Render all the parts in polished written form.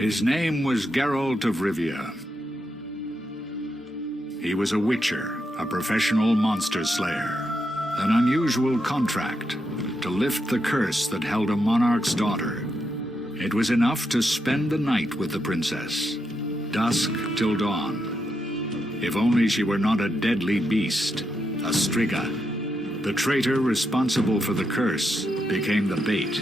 His name was Geralt of Rivia. He was a witcher, a professional monster slayer. An unusual contract to lift the curse that held a monarch's daughter. It was enough to spend the night with the princess, dusk till dawn. If only she were not a deadly beast, a Striga. The traitor responsible for the curse became the bait.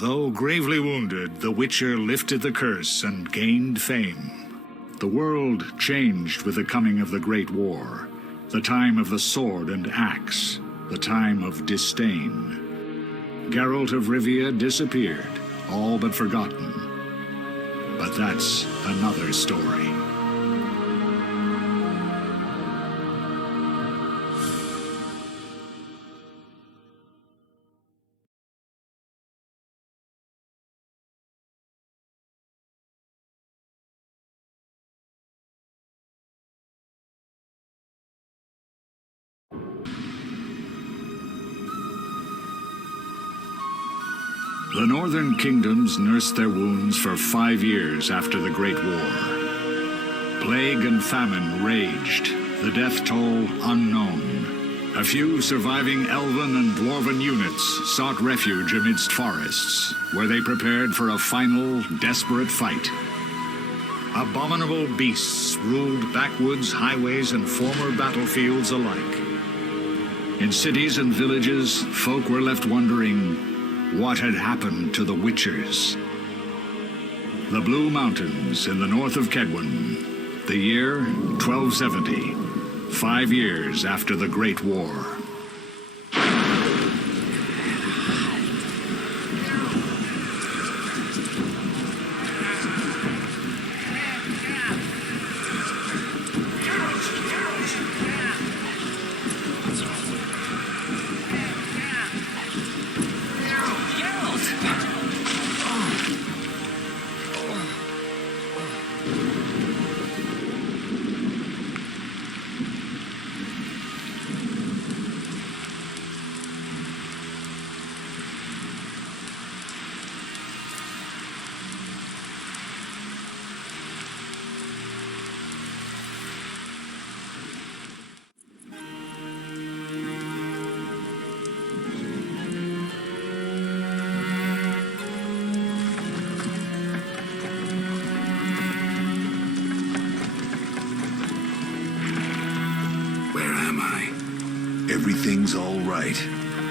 Though gravely wounded, the Witcher lifted the curse and gained fame. The world changed with the coming of the Great War, the time of the sword and axe, the time of disdain. Geralt of Rivia disappeared, all but forgotten. But that's another story. The northern kingdoms nursed their wounds for 5 years after the Great War. Plague and famine raged, the death toll unknown. A few surviving elven and dwarven units sought refuge amidst forests, where they prepared for a final, desperate fight. Abominable beasts ruled backwoods, highways, and former battlefields alike. In cities and villages, folk were left wondering, what had happened to the Witchers? The Blue Mountains in the north of Kedwen. The year 1270, 5 years after the Great War. Everything's all right.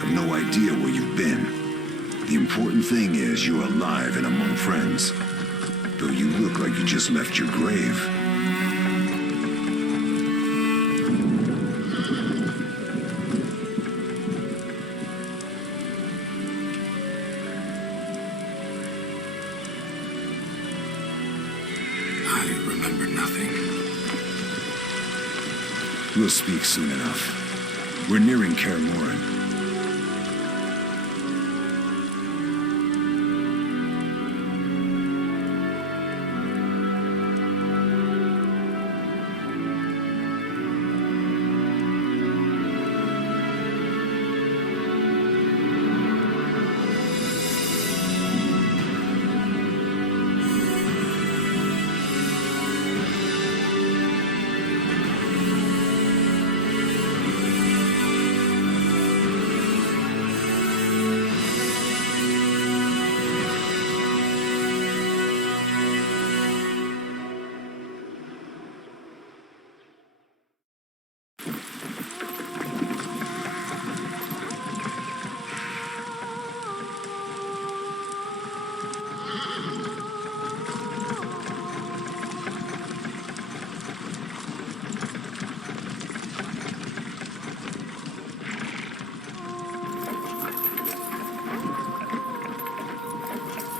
I've no idea where you've been. The important thing is you're alive and among friends. Though you look like you just left your grave. I remember nothing. We'll speak soon enough. We're nearing Kaer Morhen.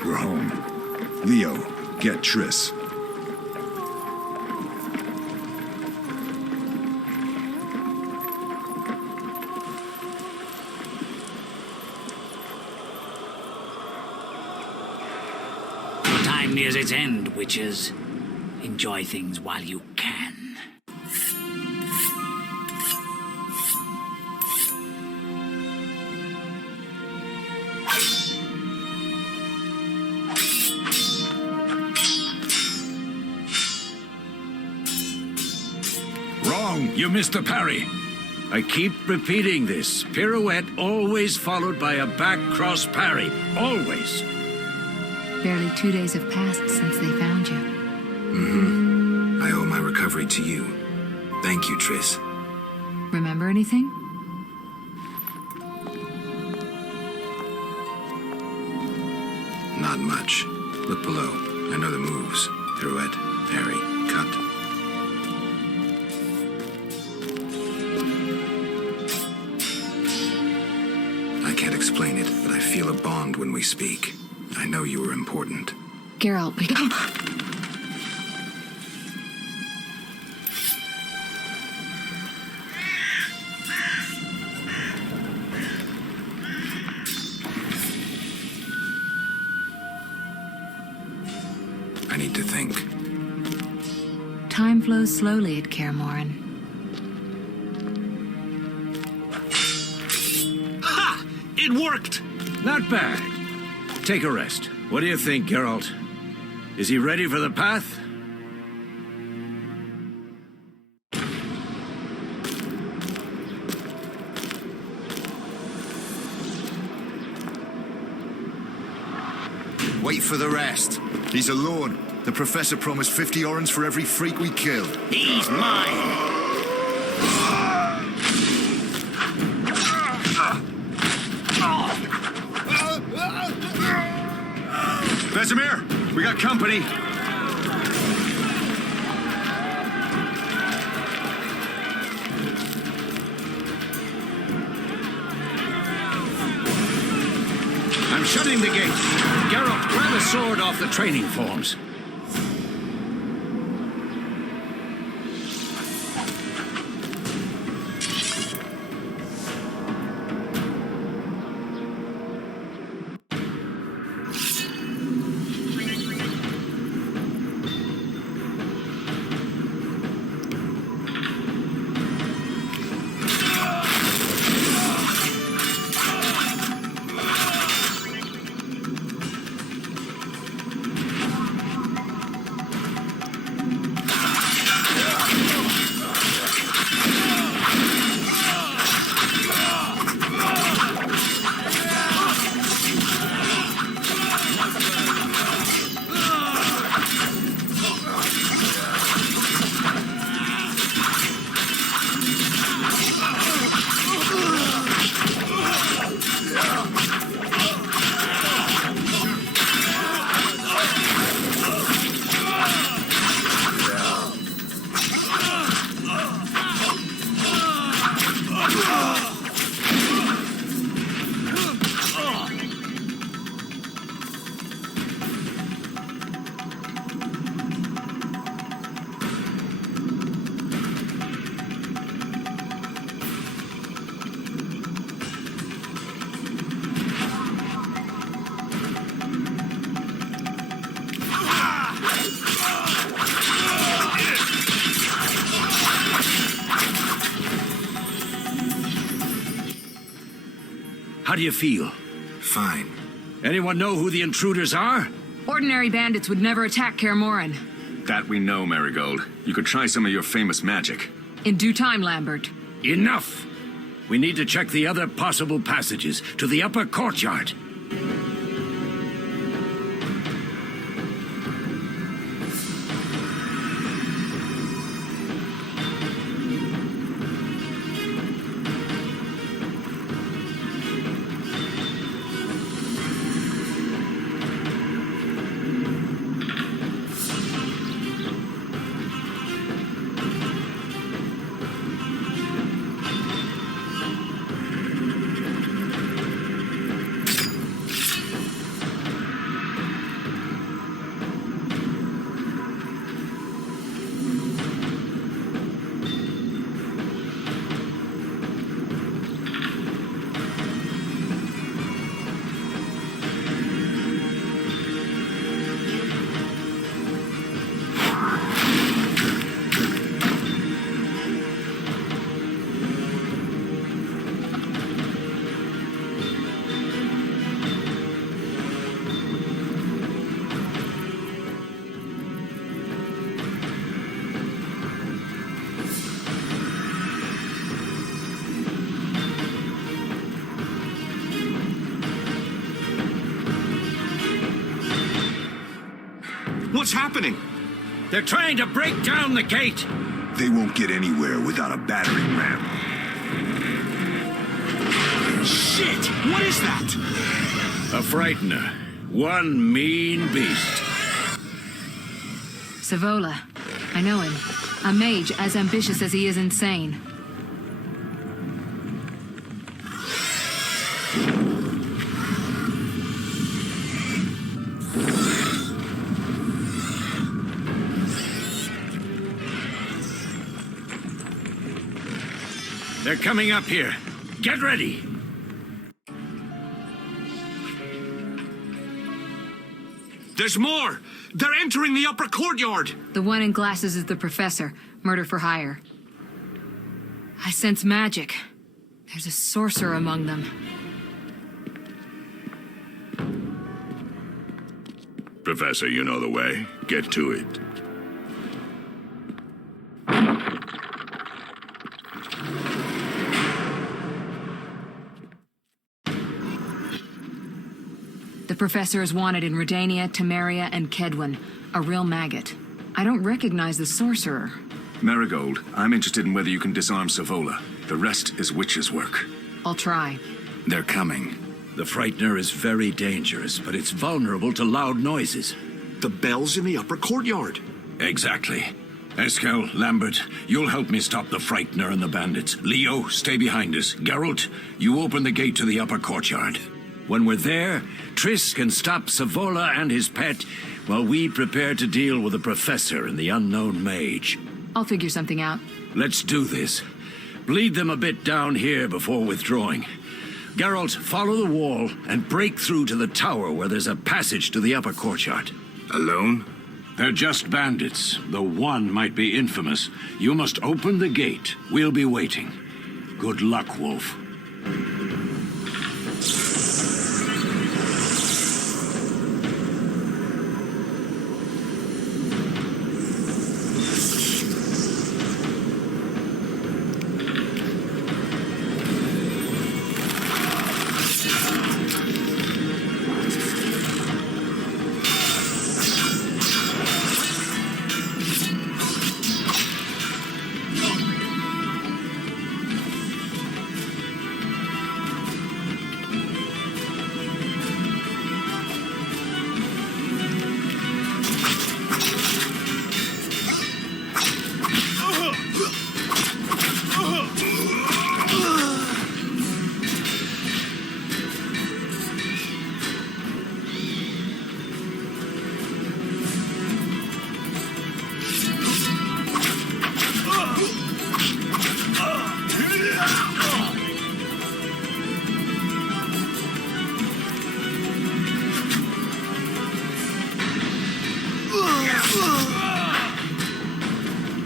We're home. Leo, get Triss. Time nears its end, witches. Enjoy things while you can. Wrong! You missed the parry! I keep repeating this. Pirouette always followed by a back cross parry. Always! Barely 2 days have passed since they found you. I owe my recovery to you. Thank you, Triss. Remember anything? Not much. Look below. I know the moves. Pirouette, parry, cut. I can't explain it, but I feel a bond when we speak. I know you were important. Geralt, we... I need to think. Time flows slowly at Kaer Morhen. Ha! It worked! Not bad. Take a rest. What do you think, Geralt? Is he ready for the path? Wait for the rest. He's a lord. The professor promised 50 orens for every freak we kill. He's mine! Vesemir, we got company. I'm shutting the gate. Geralt, grab a sword off the training forms. How do you feel? Fine. Anyone know who the intruders are? Ordinary bandits would never attack Kaer Morhen. That we know, Marigold. You could try some of your famous magic. In due time, Lambert. Enough! We need to check the other possible passages to the upper courtyard. What's happening? They're trying to break down the gate! They won't get anywhere without a battering ram. Shit! What is that? A frightener. One mean beast. Savola. I know him. A mage as ambitious as he is insane. They're coming up here. Get ready! There's more! They're entering the upper courtyard! The one in glasses is the professor. Murder for hire. I sense magic. There's a sorcerer among them. Professor, you know the way. Get to it. The professor is wanted in Redania, Temeria, and Kedwen. A real maggot. I don't recognize the sorcerer. Marigold, I'm interested in whether you can disarm Savola. The rest is witch's work. I'll try. They're coming. The Frightener is very dangerous, but it's vulnerable to loud noises. The bell's in the upper courtyard. Exactly. Eskel, Lambert, you'll help me stop the Frightener and the bandits. Leo, stay behind us. Geralt, you open the gate to the upper courtyard. When we're there, Triss can stop Savola and his pet while we prepare to deal with the Professor and the unknown mage. I'll figure something out. Let's do this. Bleed them a bit down here before withdrawing. Geralt, follow the wall and break through to the tower where there's a passage to the upper courtyard. Alone? They're just bandits, though one might be infamous. You must open the gate. We'll be waiting. Good luck, Wolf.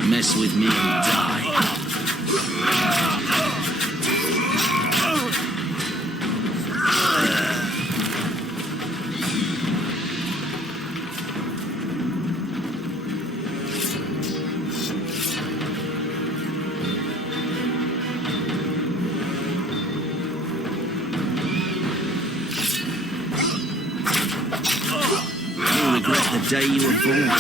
Mess with me and die. You'll regret the day you were born.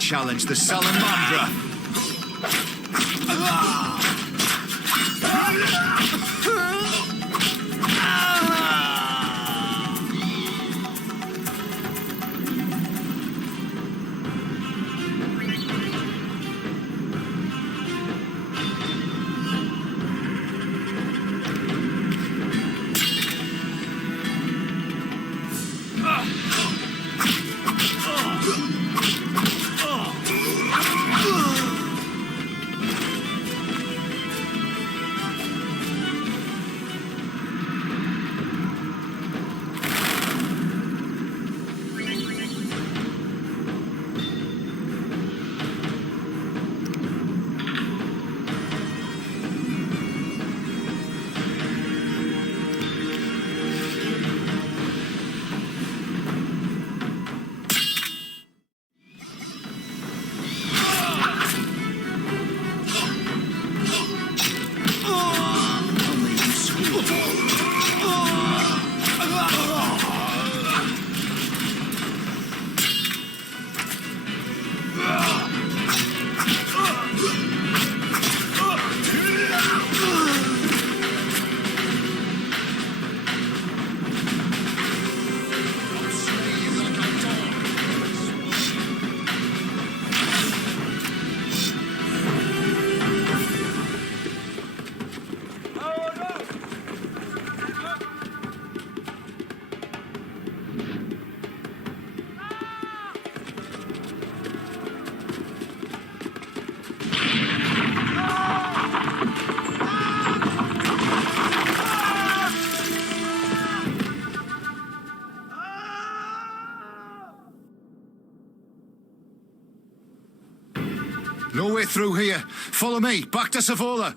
Challenge the Salamandra. way through here. Follow me, back to Savola.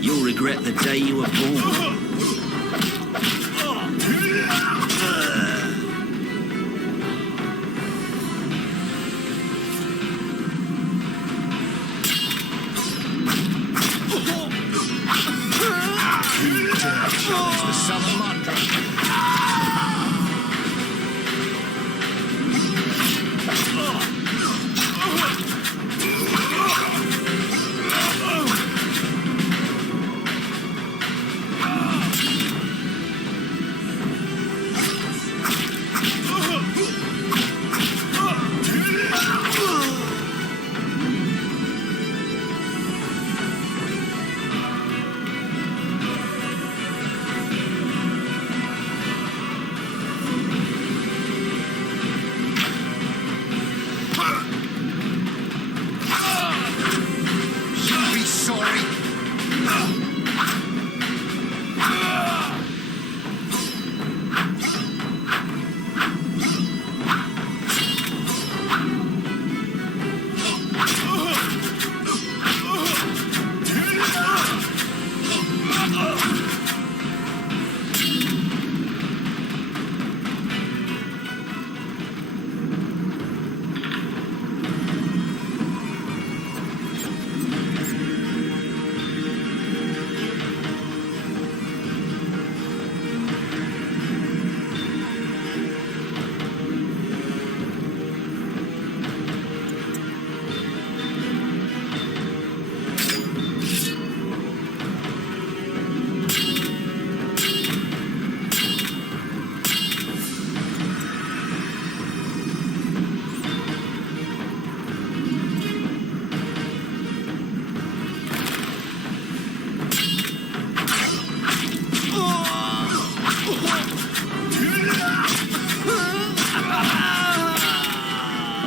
You'll regret the day you were born. Challenge the Salamandra.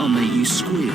I'll make you squeal.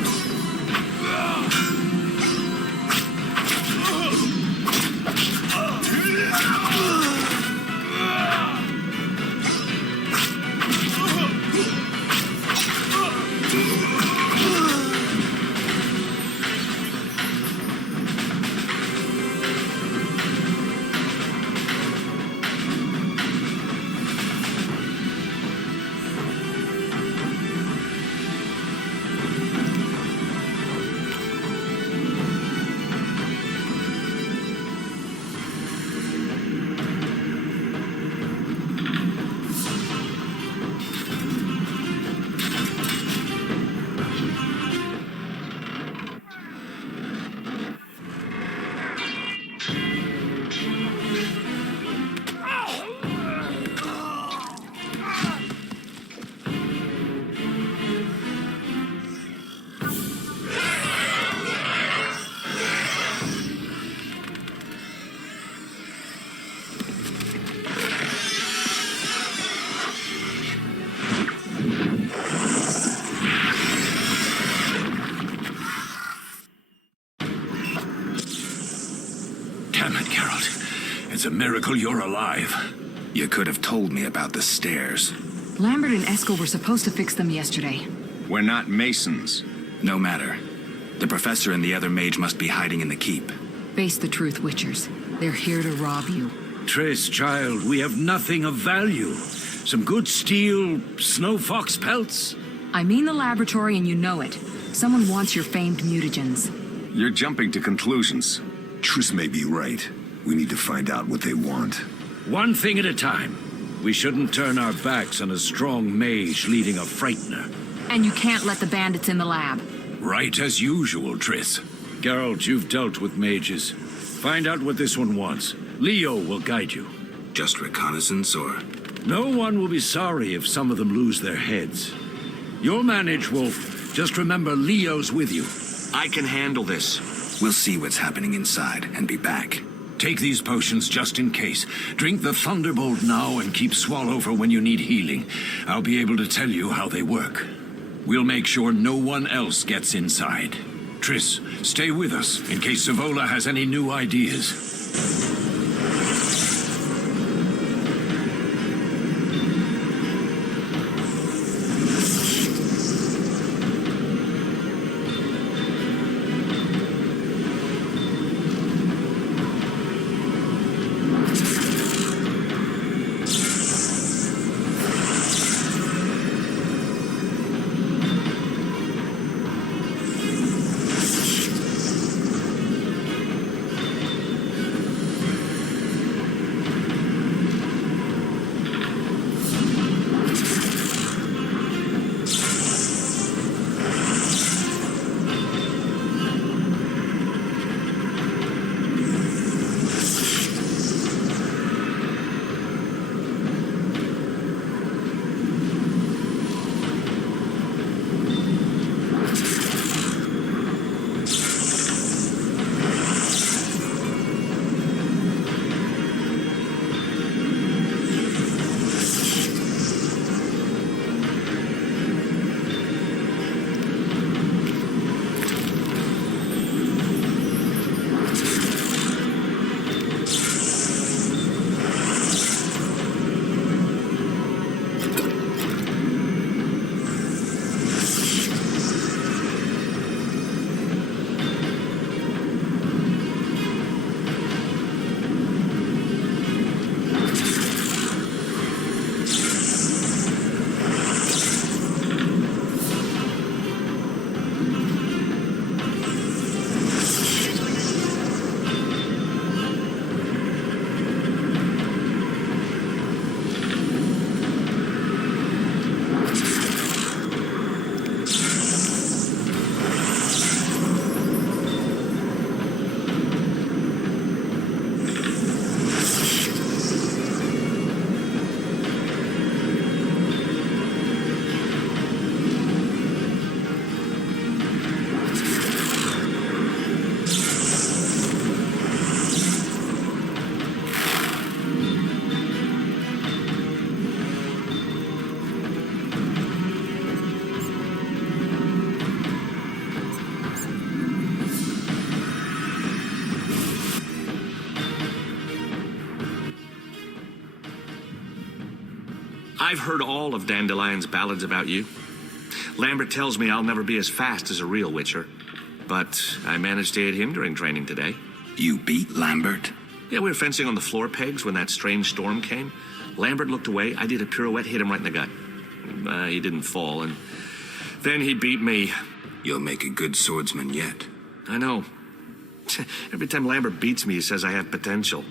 Damn it, Geralt. It's a miracle you're alive. You could have told me about the stairs. Lambert and Eskel were supposed to fix them yesterday. We're not masons. No matter. The professor and the other mage must be hiding in the keep. Face the truth, Witchers. They're here to rob you. Triss, child, we have nothing of value. Some good steel, snow fox pelts. I mean the laboratory and you know it. Someone wants your famed mutagens. You're jumping to conclusions. Triss may be right. We need to find out what they want. One thing at a time. We shouldn't turn our backs on a strong mage leading a frightener. And you can't let the bandits in the lab. Right as usual, Triss. Geralt, you've dealt with mages. Find out what this one wants. Leo will guide you. Just reconnaissance, or? No one will be sorry if some of them lose their heads. You'll manage, Wolf. Just remember, Leo's with you. I can handle this. We'll see what's happening inside and be back. Take these potions just in case. Drink the Thunderbolt now and keep Swallow for when you need healing. I'll be able to tell you how they work. We'll make sure no one else gets inside. Triss, stay with us in case Savola has any new ideas. I've heard all of Dandelion's ballads about you. Lambert tells me I'll never be as fast as a real Witcher. But I managed to hit him during training today. You beat Lambert? Yeah, we were fencing on the floor pegs when that strange storm came. Lambert looked away. I did a pirouette, hit him right in the gut. He didn't fall, and then he beat me. You'll make a good swordsman yet. I know. Every time Lambert beats me, he says I have potential.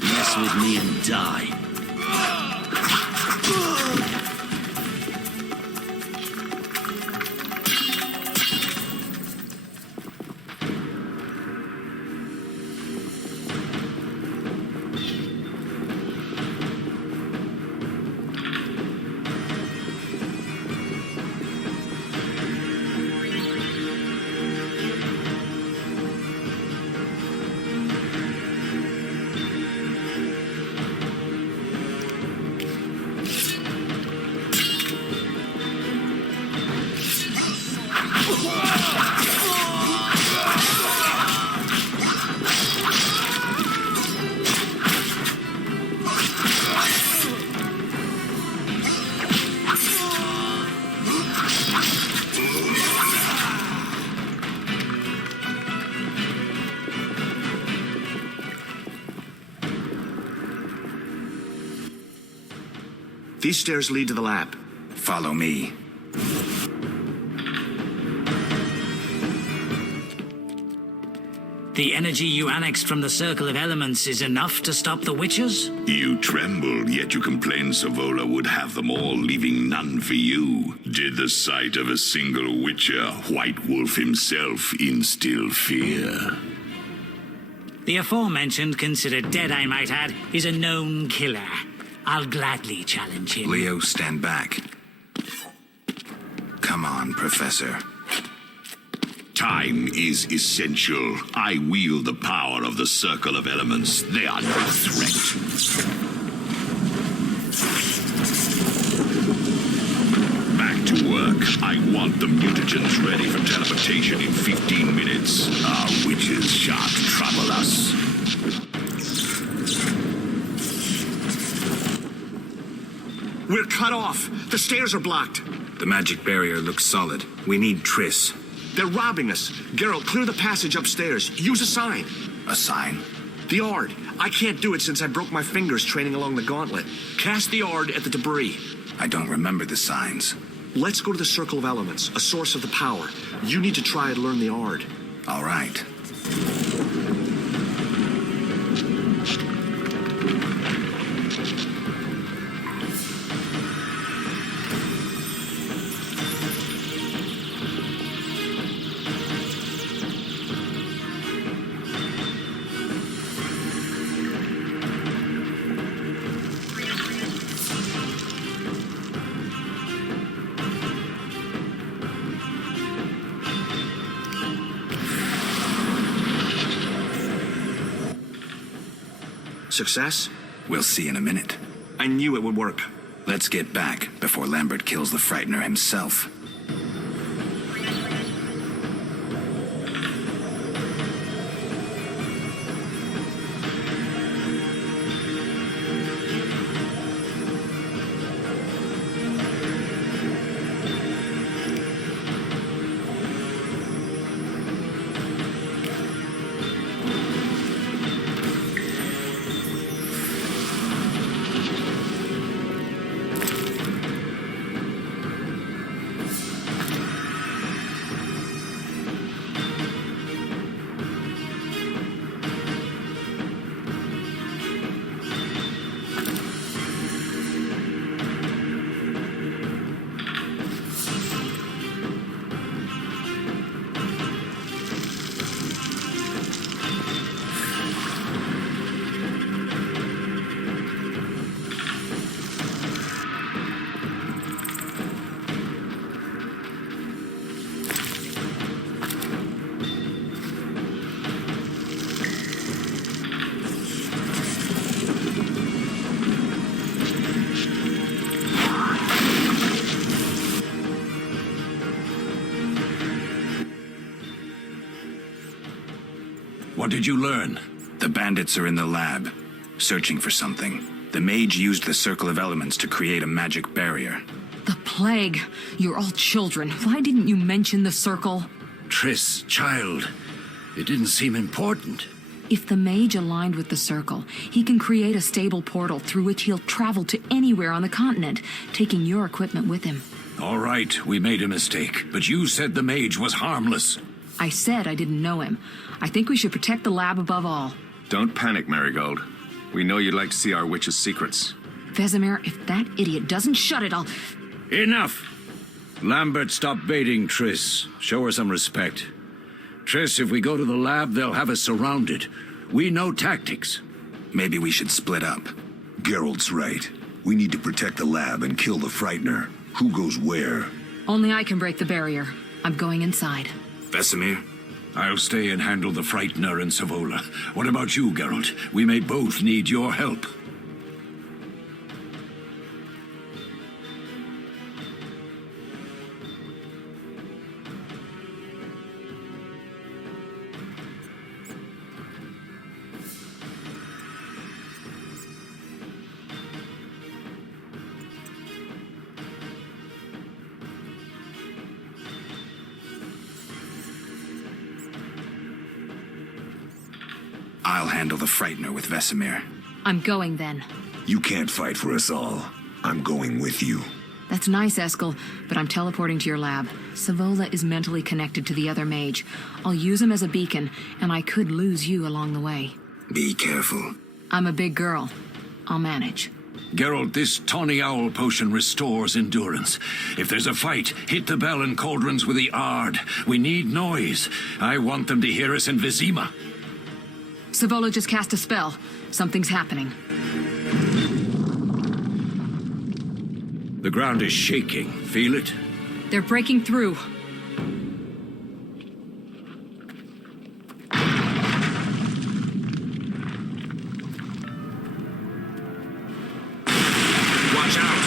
Mess with me and die. These stairs lead to the lab. Follow me. The energy you annexed from the Circle of Elements is enough to stop the Witchers? You trembled, yet you complained Savola would have them all, leaving none for you. Did the sight of a single Witcher, White Wolf himself, instill fear? The aforementioned, considered dead I might add, is a known killer. I'll gladly challenge him. Leo, stand back. Come on, Professor. Time is essential. I wield the power of the Circle of Elements. They are no threat. Back to work. I want the mutagens ready for teleportation in 15 minutes. Our witches shan't trouble us. We're cut off. The stairs are blocked. The magic barrier looks solid. We need Triss. They're robbing us. Geralt, clear the passage upstairs. Use a sign. A sign? The Ard. I can't do it since I broke my fingers training along the gauntlet. Cast the Ard at the debris. I don't remember the signs. Let's go to the Circle of Elements, a source of the power. You need to try and learn the Ard. All right. Success? We'll see in a minute. I knew it would work. Let's get back before Lambert kills the Frightener himself. What did you learn? The bandits are in the lab, searching for something. The mage used the Circle of Elements to create a magic barrier. The plague. You're all children. Why didn't you mention the circle? Triss, child, it didn't seem important. If the mage aligned with the circle, he can create a stable portal through which he'll travel to anywhere on the continent, taking your equipment with him. All right, we made a mistake, but you said the mage was harmless. I said I didn't know him. I think we should protect the lab above all. Don't panic, Marigold. We know you'd like to see our witch's secrets. Vesemir, if that idiot doesn't shut it, I'll... Enough! Lambert, stop baiting Triss. Show her some respect. Triss, if we go to the lab, they'll have us surrounded. We know tactics. Maybe we should split up. Geralt's right. We need to protect the lab and kill the Frightener. Who goes where? Only I can break the barrier. I'm going inside. Vesemir? I'll stay and handle the Frightener and Savola. What about you, Geralt? We may both need your help. I'll handle the Frightener with Vesemir. I'm going then. You can't fight for us all. I'm going with you. That's nice, Eskel, but I'm teleporting to your lab. Savola is mentally connected to the other mage. I'll use him as a beacon, and I could lose you along the way. Be careful. I'm a big girl. I'll manage. Geralt, this tawny owl potion restores endurance. If there's a fight, hit the bell and cauldrons with the Ard. We need noise. I want them to hear us in Vizima. Savola just cast a spell. Something's happening. The ground is shaking. Feel it? They're breaking through. Watch out!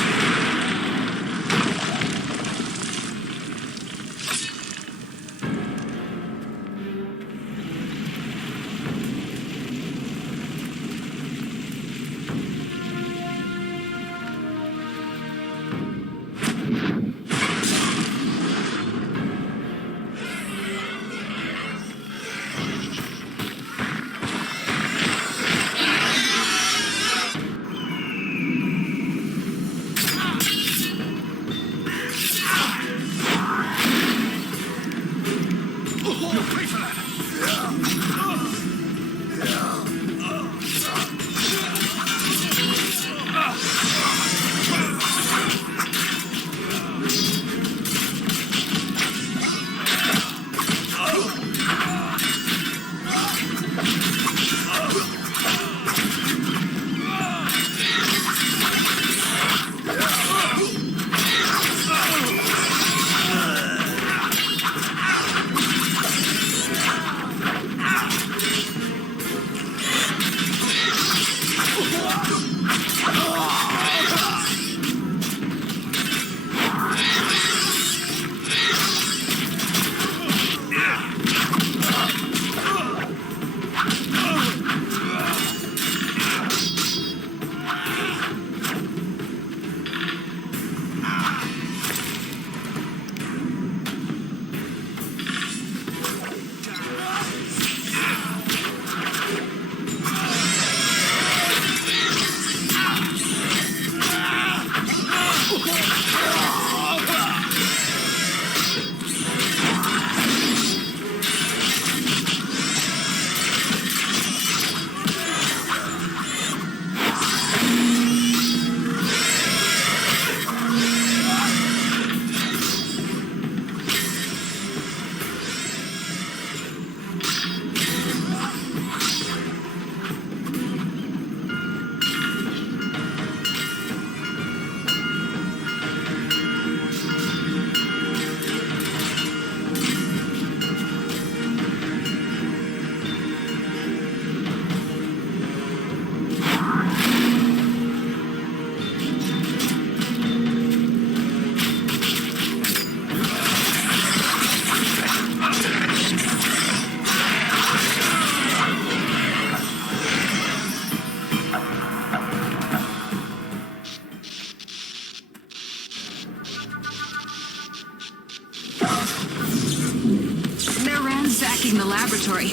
taking the laboratory.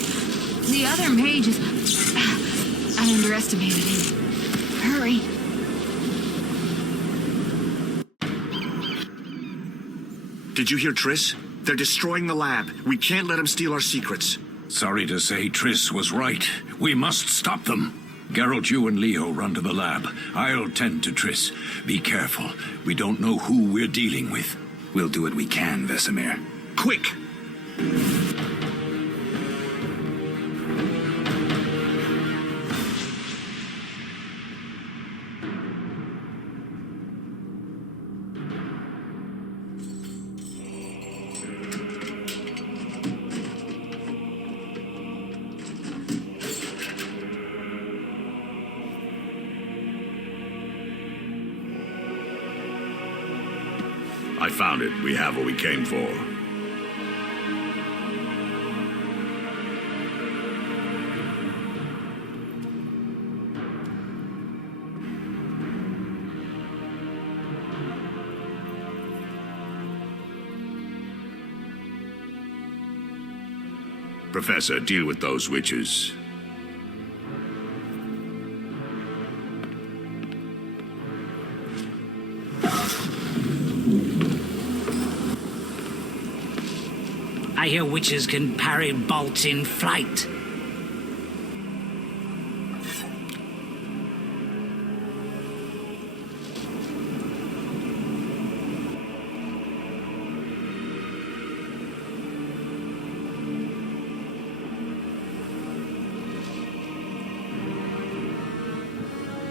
The other mage is... I underestimated him. Hurry. Did you hear Triss? They're destroying the lab. We can't let them steal our secrets. Sorry to say, Triss was right. We must stop them. Geralt, you and Leo run to the lab. I'll tend to Triss. Be careful. We don't know who we're dealing with. We'll do what we can, Vesemir. Quick! I found it. We have what we came for. Professor, deal with those witches. I hear witches can parry bolts in flight.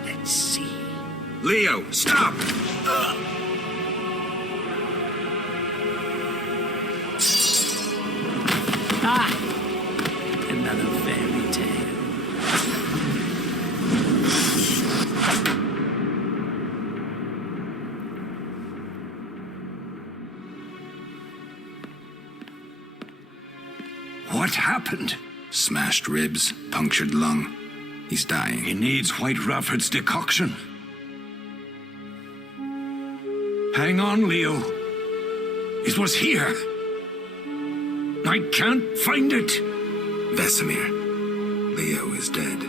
Let's see. Leo, stop! Ah! Another fairy tale. What happened? Smashed ribs, punctured lung. He's dying. He needs White Rafford's decoction. Hang on, Leo. It was here. I can't find it. Vesemir. Leo is dead.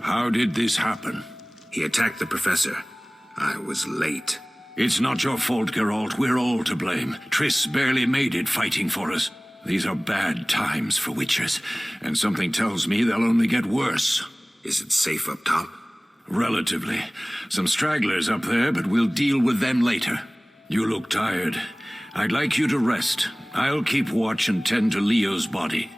How did this happen? He attacked the professor. I was late. It's not your fault, Geralt. We're all to blame. Triss barely made it fighting for us. These are bad times for witchers, and something tells me they'll only get worse. Is it safe up top? Relatively. Some stragglers up there, but we'll deal with them later. You look tired. I'd like you to rest. I'll keep watch and tend to Leo's body.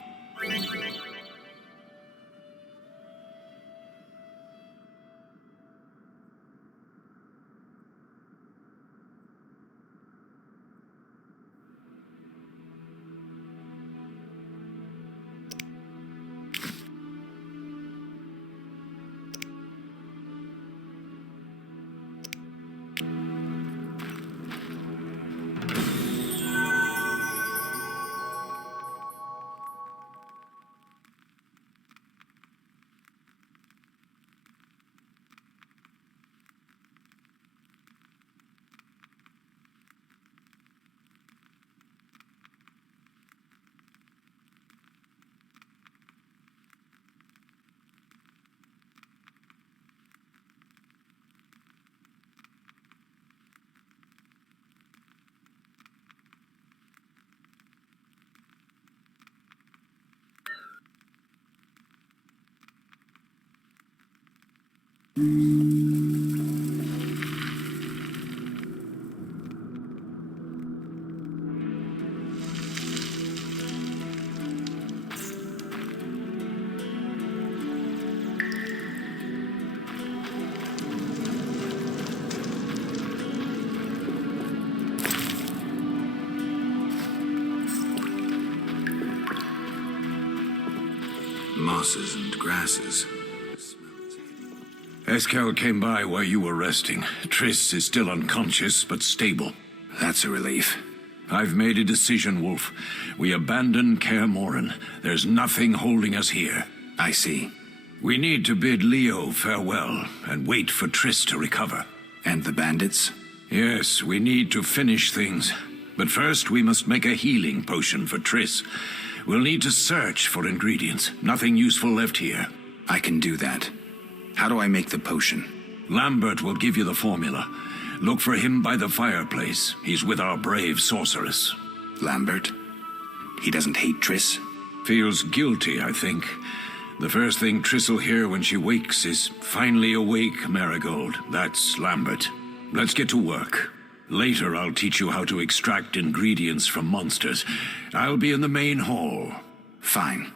Mosses and grasses. Eskel came by while you were resting. Triss is still unconscious, but stable. That's a relief. I've made a decision, Wolf. We abandon Kaer Morhen. There's nothing holding us here. I see. We need to bid Leo farewell and wait for Triss to recover. And the bandits? Yes, we need to finish things. But first, we must make a healing potion for Triss. We'll need to search for ingredients. Nothing useful left here. I can do that. How do I make the potion? Lambert will give you the formula. Look for him by the fireplace. He's with our brave sorceress. Lambert? He doesn't hate Triss? Feels guilty, I think. The first thing Triss will hear when she wakes is, "Finally awake, Marigold." That's Lambert. Let's get to work. Later, I'll teach you how to extract ingredients from monsters. I'll be in the main hall. Fine.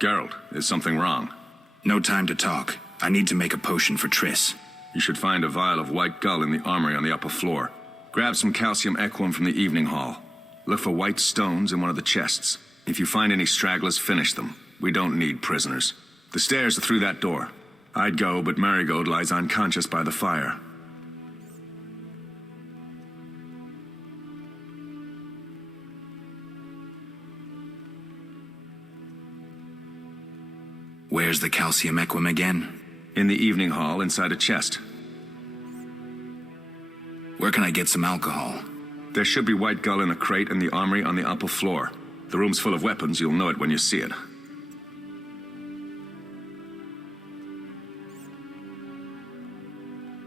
Geralt, is something wrong? No time to talk. I need to make a potion for Triss. You should find a vial of white gull in the armory on the upper floor. Grab some calcium equum from the evening hall. Look for white stones in one of the chests. If you find any stragglers, finish them. We don't need prisoners. The stairs are through that door. I'd go, but Marigold lies unconscious by the fire. Where's the calcium equum again? In the evening hall, inside a chest. Where can I get some alcohol? There should be white gull in a crate in the armory on the upper floor. The room's full of weapons. You'll know it when you see it.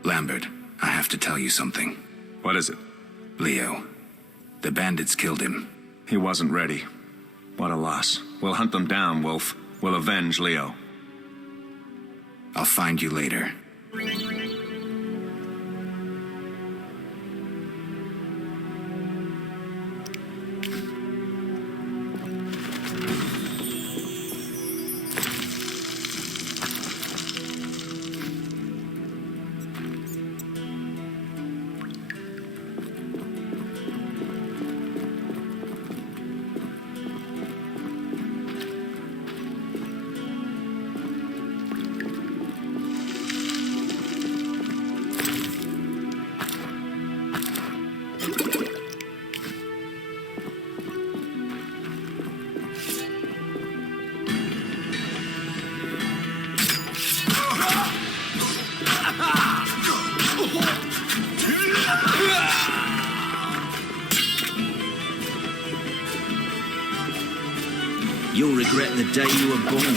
Lambert, I have to tell you something. What is it? Leo. The bandits killed him. He wasn't ready. What a loss. We'll hunt them down, Wolf. We'll avenge Leo. I'll find you later. You'll regret the day you were born.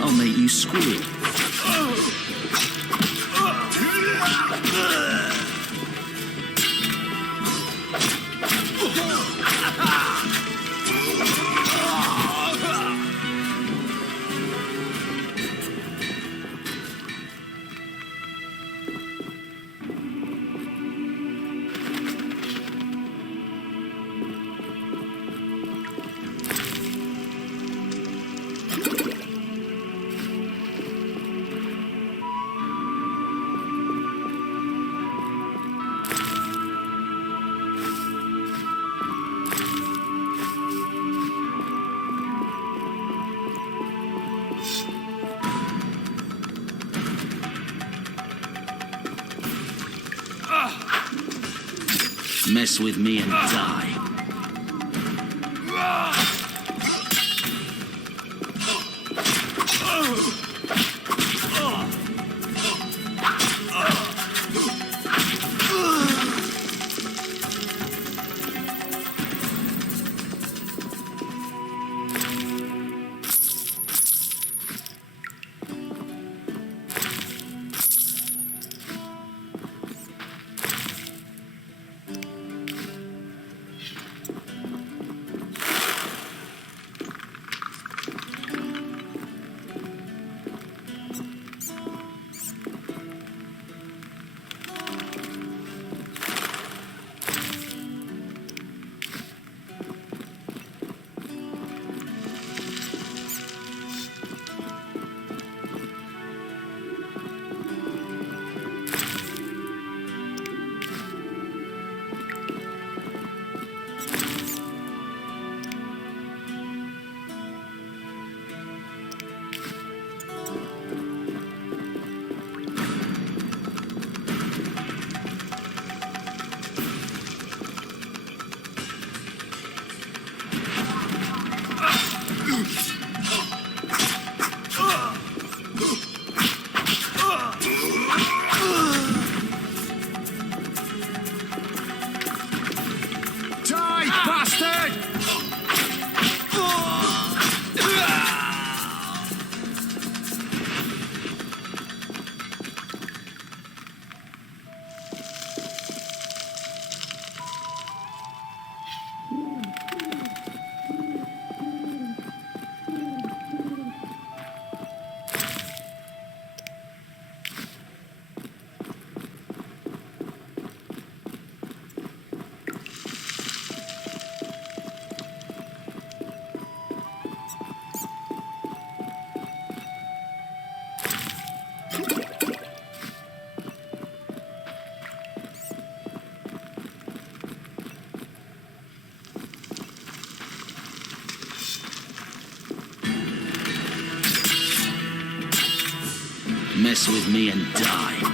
I'll make you squeal. Mess with me and die. Mess with me and die.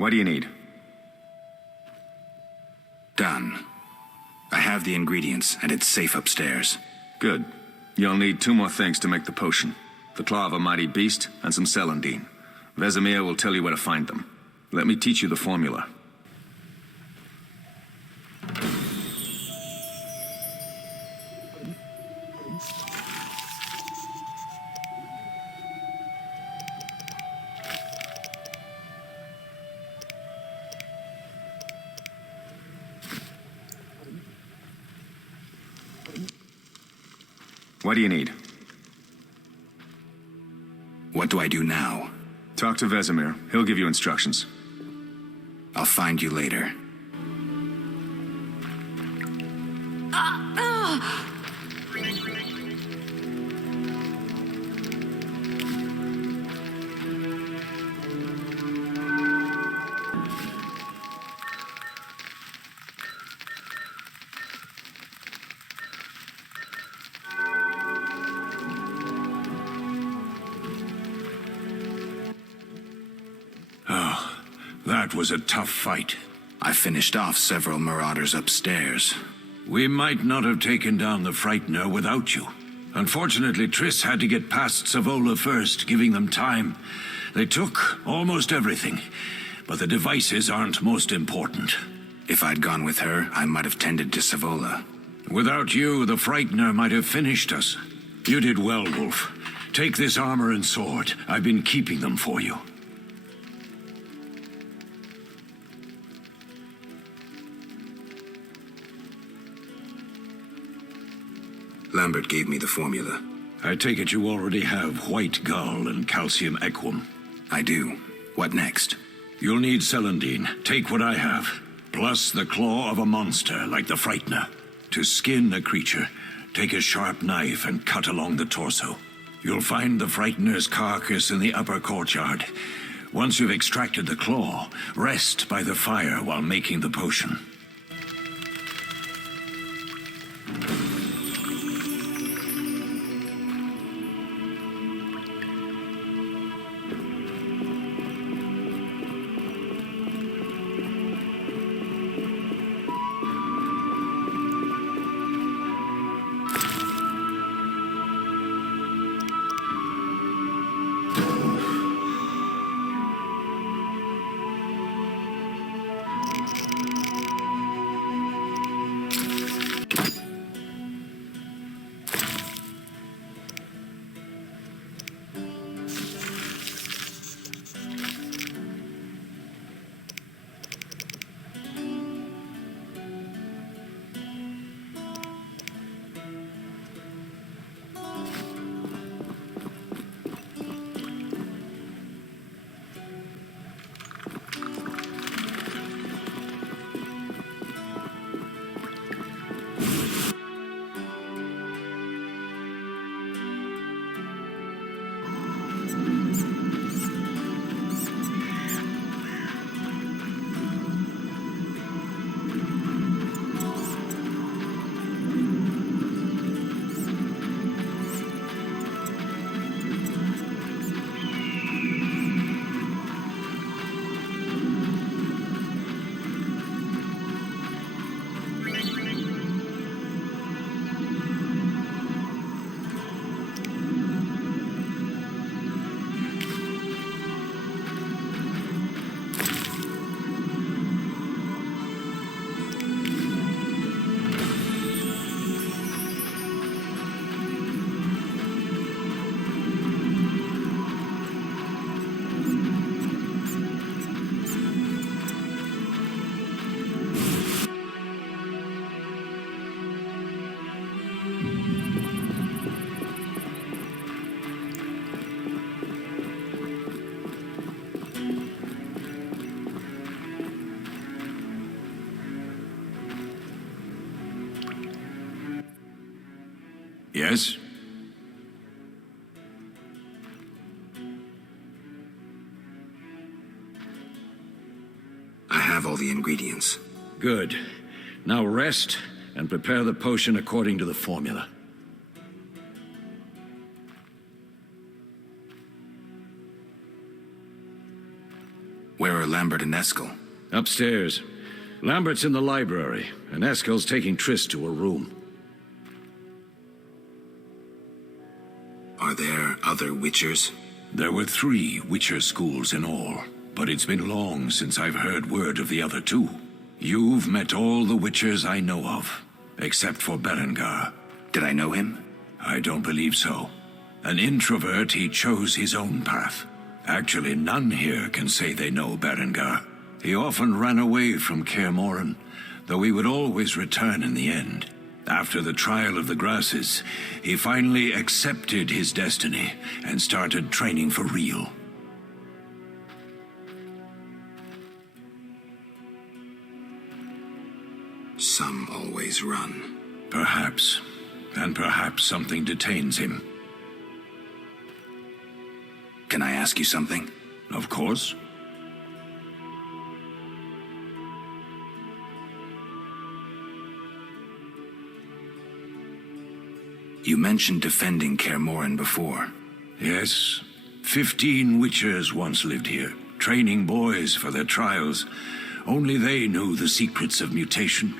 What do you need? Done. I have the ingredients, and it's safe upstairs. Good. You'll need 2 more things to make the potion. The claw of a mighty beast and some celandine. Vesemir will tell you where to find them. Let me teach you the formula. What do you need? What do I do now? Talk to Vesemir. He'll give you instructions. I'll find you later. That was a tough fight. I finished off several marauders upstairs. We might not have taken down the Frightener without you. Unfortunately, Triss had to get past Savola first, giving them time. They took almost everything, but the devices aren't most important. If I'd gone with her, I might have tended to Savola. Without you, the Frightener might have finished us. You did well, Wolf. Take this armor and sword. I've been keeping them for you. Lambert gave me the formula. I take it you already have White Gull and Calcium Equum. I do. What next? You'll need celandine. Take what I have. Plus the claw of a monster like the Frightener. To skin a creature, take a sharp knife and cut along the torso. You'll find the Frightener's carcass in the upper courtyard. Once you've extracted the claw, rest by the fire while making the potion. Yes? I have all the ingredients. Good. Now rest and prepare the potion according to the formula. Where are Lambert and Eskel? Upstairs. Lambert's in the library, and Eskel's taking Triss to a room. Are there other Witchers? There were 3 Witcher schools in all, but it's been long since I've heard word of the other 2. You've met all the Witchers I know of, except for Berengar. Did I know him? I don't believe so. An introvert, he chose his own path. Actually, none here can say they know Berengar. He often ran away from Kaer Morhen, though he would always return in the end. After the trial of the grasses, he finally accepted his destiny and started training for real. Some always run. Perhaps. And perhaps something detains him. Can I ask you something? Of course. You mentioned defending Kaer Morhen before. Yes. 15 Witchers once lived here, training boys for their trials. Only they knew the secrets of mutation.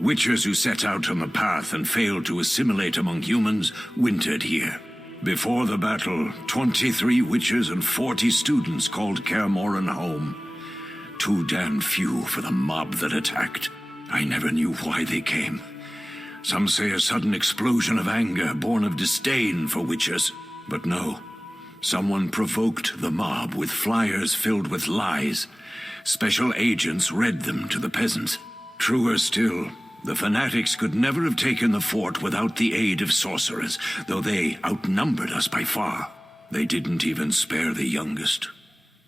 Witchers who set out on the path and failed to assimilate among humans wintered here. Before the battle, 23 Witchers and 40 students called Kaer Morhen home. Too damn few for the mob that attacked. I never knew why they came. Some say a sudden explosion of anger born of disdain for Witchers. But no. Someone provoked the mob with flyers filled with lies. Special agents read them to the peasants. Truer still, the fanatics could never have taken the fort without the aid of sorcerers, though they outnumbered us by far. They didn't even spare the youngest.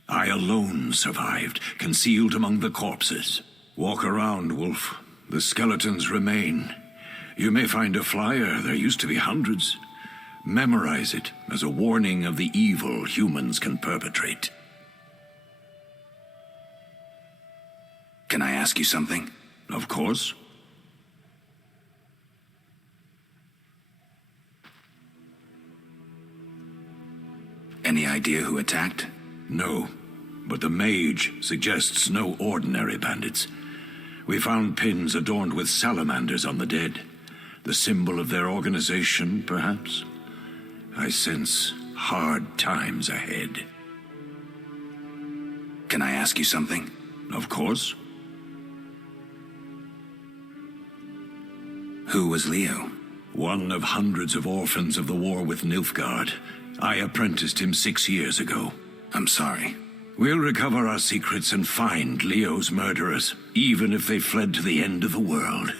I alone survived, concealed among the corpses. Walk around, Wolf. The skeletons remain. You may find a flyer, there used to be hundreds. Memorize it as a warning of the evil humans can perpetrate. Can I ask you something? Of course. Any idea who attacked? No, but the mage suggests no ordinary bandits. We found pins adorned with salamanders on the dead. The symbol of their organization, perhaps? I sense hard times ahead. Can I ask you something? Of course. Who was Leo? One of hundreds of orphans of the war with Nilfgaard. I apprenticed him 6 years ago. I'm sorry. We'll recover our secrets and find Leo's murderers, even if they fled to the end of the world.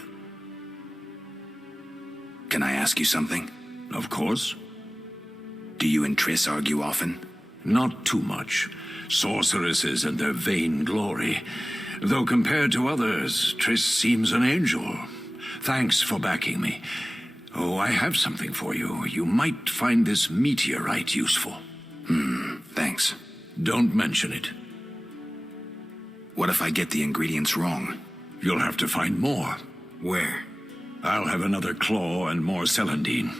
Can I ask you something? Of course. Do you and Triss argue often? Not too much. Sorceresses and their vain glory. Though compared to others, Triss seems an angel. Thanks for backing me. Oh, I have something for you. You might find this meteorite useful. Thanks. Don't mention it. What if I get the ingredients wrong? You'll have to find more. Where? I'll have another claw and more celandine.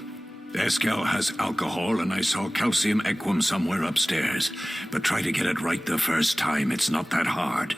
Eskel has alcohol, and I saw calcium equum somewhere upstairs. But try to get it right the first time. It's not that hard.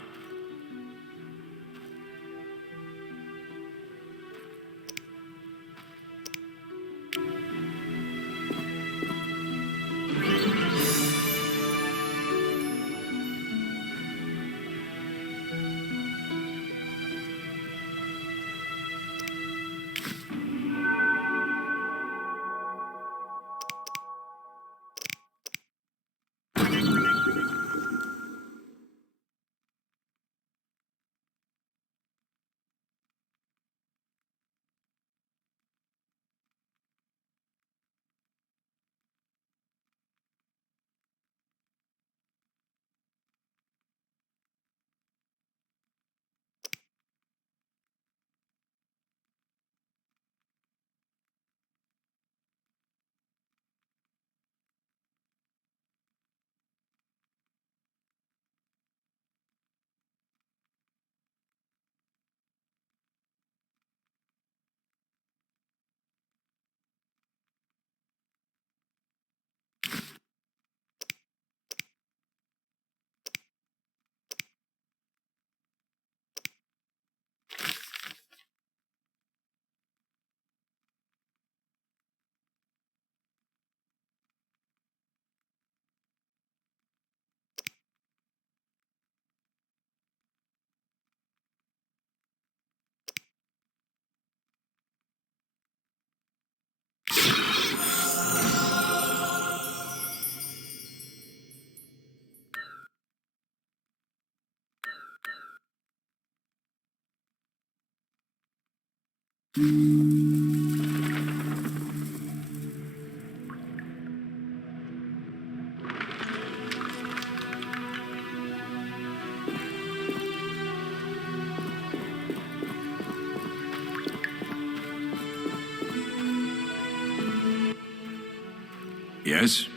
Yes?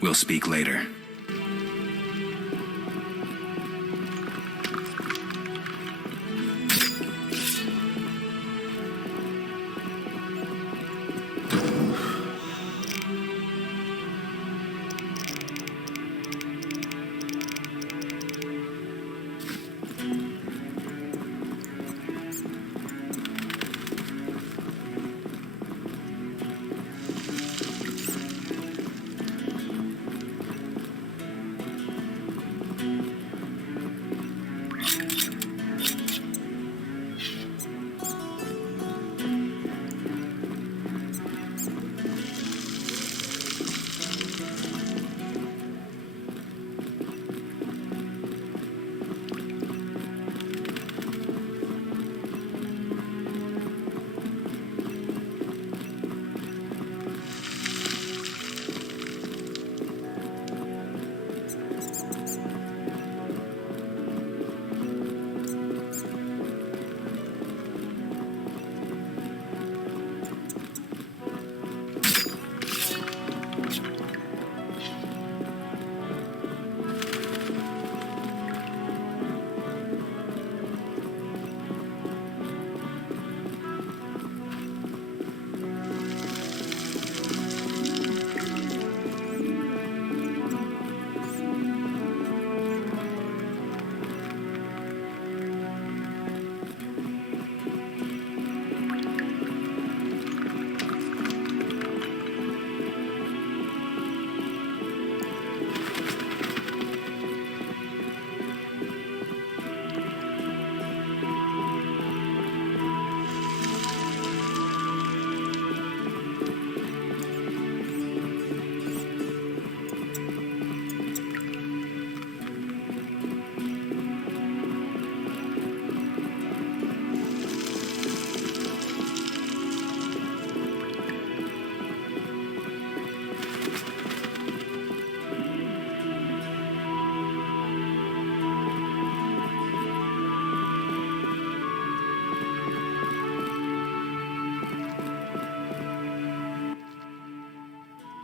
We'll speak later.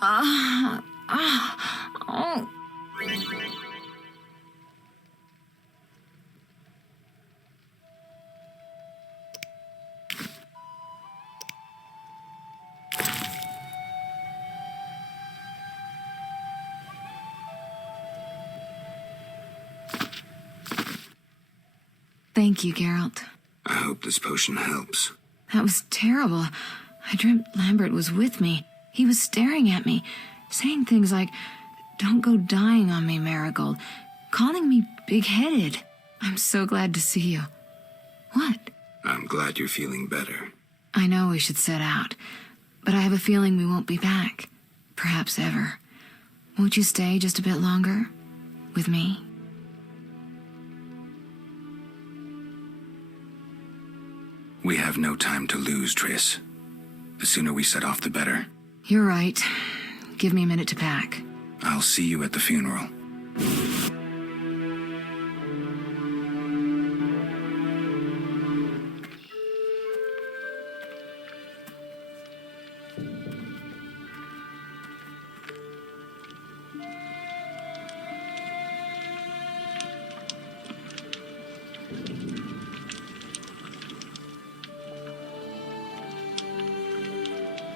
Oh. Thank you, Geralt. I hope this potion helps. That was terrible. I dreamt Lambert was with me. He was staring at me, saying things like, "Don't go dying on me, Marigold," calling me big-headed. I'm so glad to see you. What? I'm glad you're feeling better. I know we should set out, but I have a feeling we won't be back. Perhaps ever. Won't you stay just a bit longer? With me? We have no time to lose, Triss. The sooner we set off, the better. You're right. Give me a minute to pack. I'll see you at the funeral.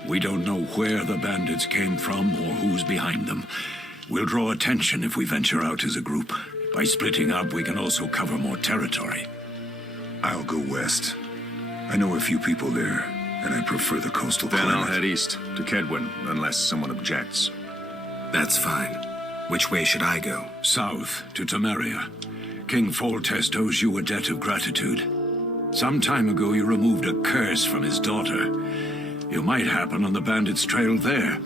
We don't know where the bandits came from or who's behind them. We'll draw attention if we venture out as a group. By splitting up, we can also cover more territory. I'll go west. I know a few people there, and I prefer the coastal Then climate. I'll head east to Kedwin, unless someone objects. That's fine. Which way should I go? South to Temeria. King Foltest owes you a debt of gratitude. Some time ago, you removed a curse from his daughter. You might happen on the bandits' trail there.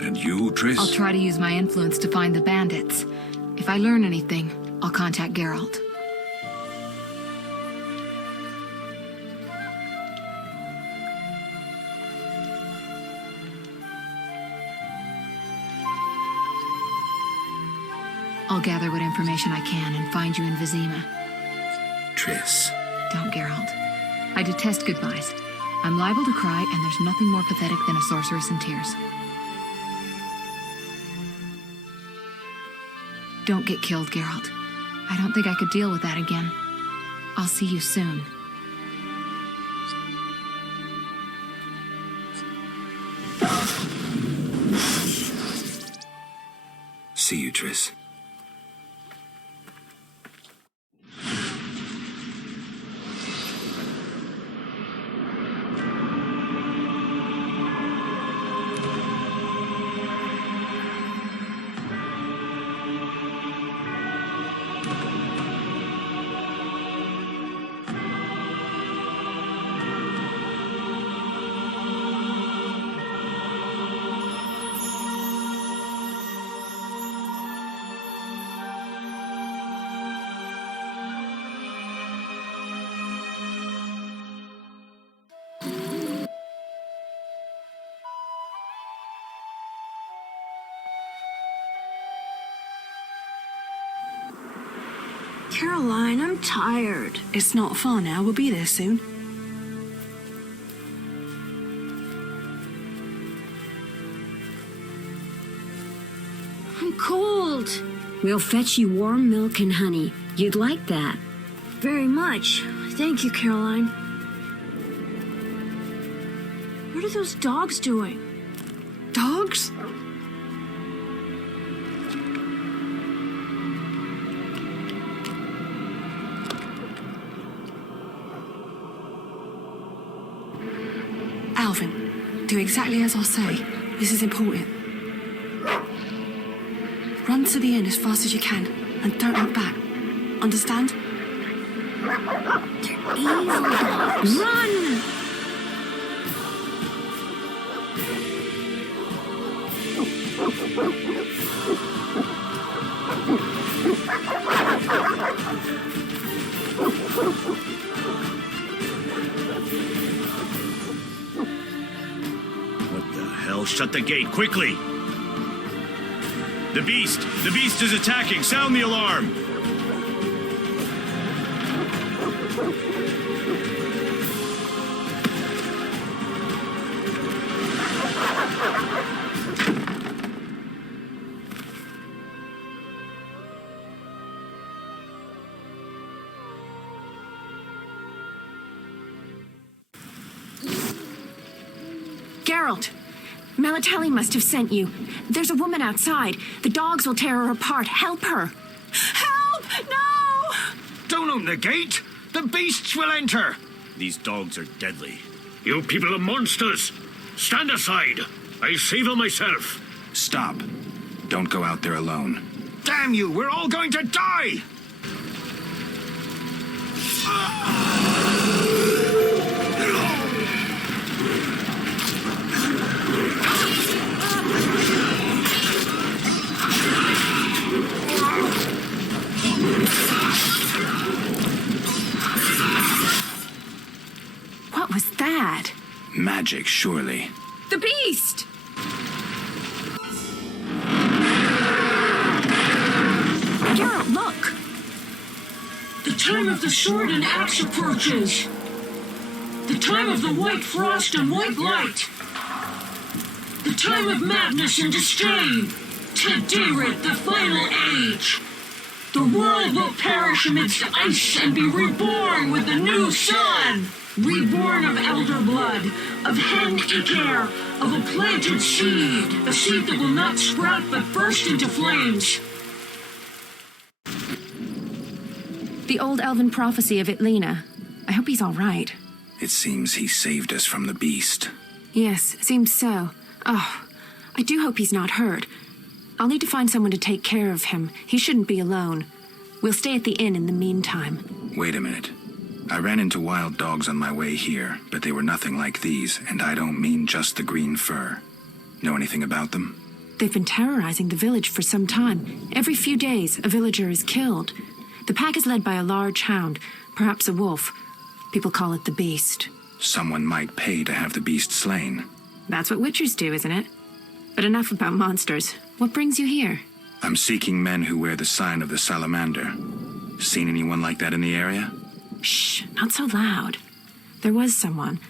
And you, Triss? I'll try to use my influence to find the bandits. If I learn anything, I'll contact Geralt. I'll gather what information I can and find you in Vizima. Triss. Don't, Geralt. I detest goodbyes. I'm liable to cry, and there's nothing more pathetic than a sorceress in tears. Don't get killed, Geralt. I don't think I could deal with that again. I'll see you soon. See you, Triss. Caroline, I'm tired. It's not far now. We'll be there soon. I'm cold. We'll fetch you warm milk and honey. You'd like that. Very much. Thank you, Caroline. What are those dogs doing? Dogs? Alvin, do exactly as I'll say. This is important. Run to the inn as fast as you can, and don't look back. Understand? They're evil dogs. Run! What the hell? Shut the gate, quickly! The beast! The beast is attacking! Sound the alarm! Geralt! Melitele must have sent you. There's a woman outside. The dogs will tear her apart. Help her. Help! No! Don't open the gate! The beasts will enter! These dogs are deadly. You people are monsters! Stand aside! I'll save her myself! Stop. Don't go out there alone. Damn you! We're all going to die! What was that? Magic, surely. The beast! Geralt, look! The time of the sword and axe approaches. The time of the white frost and white light. The time of madness and disdain. Tediret, the final age. The world will perish amidst ice and be reborn with the new sun. Reborn of elder blood, of hen Iker, of a planted seed. A seed that will not sprout but burst into flames. The old elven prophecy of Itlena. I hope he's all right. It seems he saved us from the beast. Yes, seems so. Oh, I do hope he's not hurt. I'll need to find someone to take care of him. He shouldn't be alone. We'll stay at the inn in the meantime. Wait a minute. I ran into wild dogs on my way here, but they were nothing like these, and I don't mean just the green fur. Know anything about them? They've been terrorizing the village for some time. Every few days, a villager is killed. The pack is led by a large hound, perhaps a wolf. People call it the Beast. Someone might pay to have the beast slain. That's what witchers do, isn't it? But enough about monsters. What brings you here? I'm seeking men who wear the sign of the salamander. Seen anyone like that in the area? Shh, not so loud. There was someone,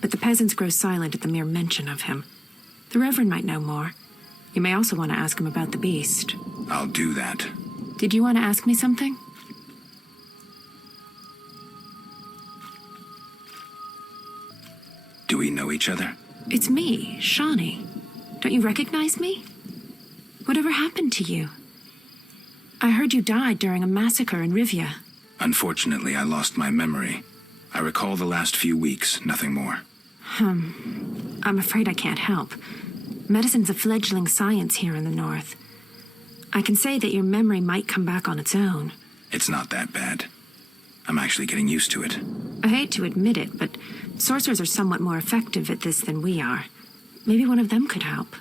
but the peasants grow silent at the mere mention of him. The Reverend might know more. You may also want to ask him about the beast. I'll do that. Did you want to ask me something? Do we know each other? It's me, Shawnee. Don't you recognize me? Whatever happened to you? I heard you died during a massacre in Rivia. Unfortunately, I lost my memory. I recall the last few weeks, nothing more. I'm afraid I can't help. Medicine's a fledgling science here in the north. I can say that your memory might come back on its own. It's not that bad. I'm actually getting used to it. I hate to admit it, but sorcerers are somewhat more effective at this than we are. Maybe one of them could help.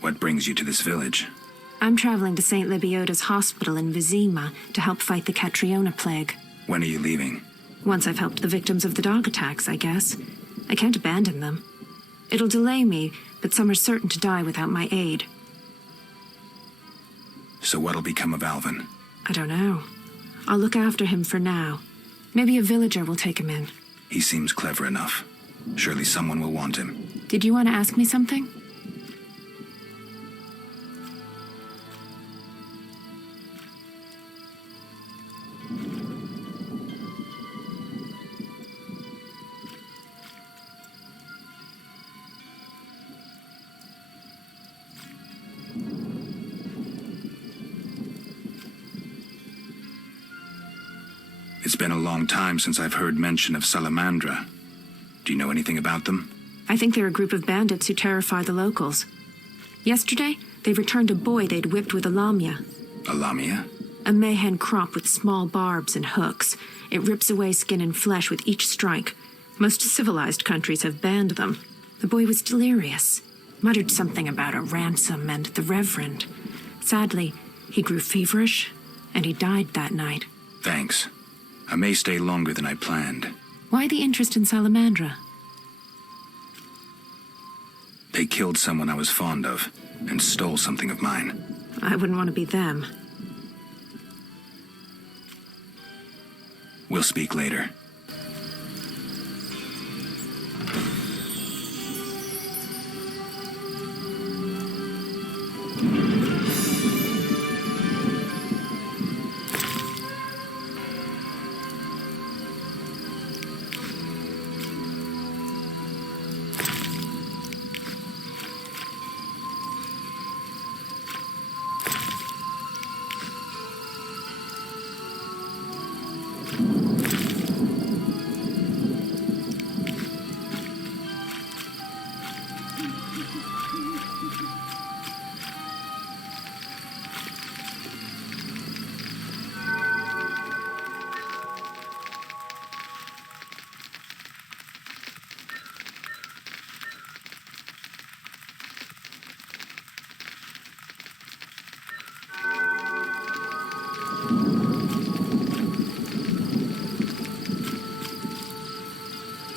What brings you to this village? I'm traveling to St. Libioda's hospital in Vizima to help fight the Catriona plague. When are you leaving? Once I've helped the victims of the dog attacks, I guess. I can't abandon them. It'll delay me, but some are certain to die without my aid. So what'll become of Alvin? I don't know. I'll look after him for now. Maybe a villager will take him in. He seems clever enough. Surely someone will want him. Did you want to ask me something? It's been a long time since I've heard mention of Salamandra. Do you know anything about them? I think they're a group of bandits who terrify the locals. Yesterday, they returned a boy they'd whipped with a lamia. A lamia? A mayhen crop with small barbs and hooks. It rips away skin and flesh with each strike. Most civilized countries have banned them. The boy was delirious, muttered something about a ransom and the Reverend. Sadly, he grew feverish, and he died that night. Thanks. I may stay longer than I planned. Why the interest in Salamandra? They killed someone I was fond of, and stole something of mine. I wouldn't want to be them. We'll speak later.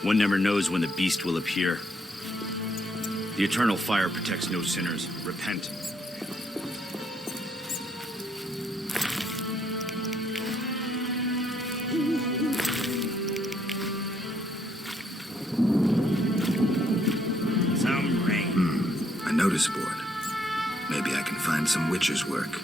One never knows when the beast will appear. The eternal fire protects no sinners. Repent. Some rain. A notice board. Maybe I can find some witcher's work.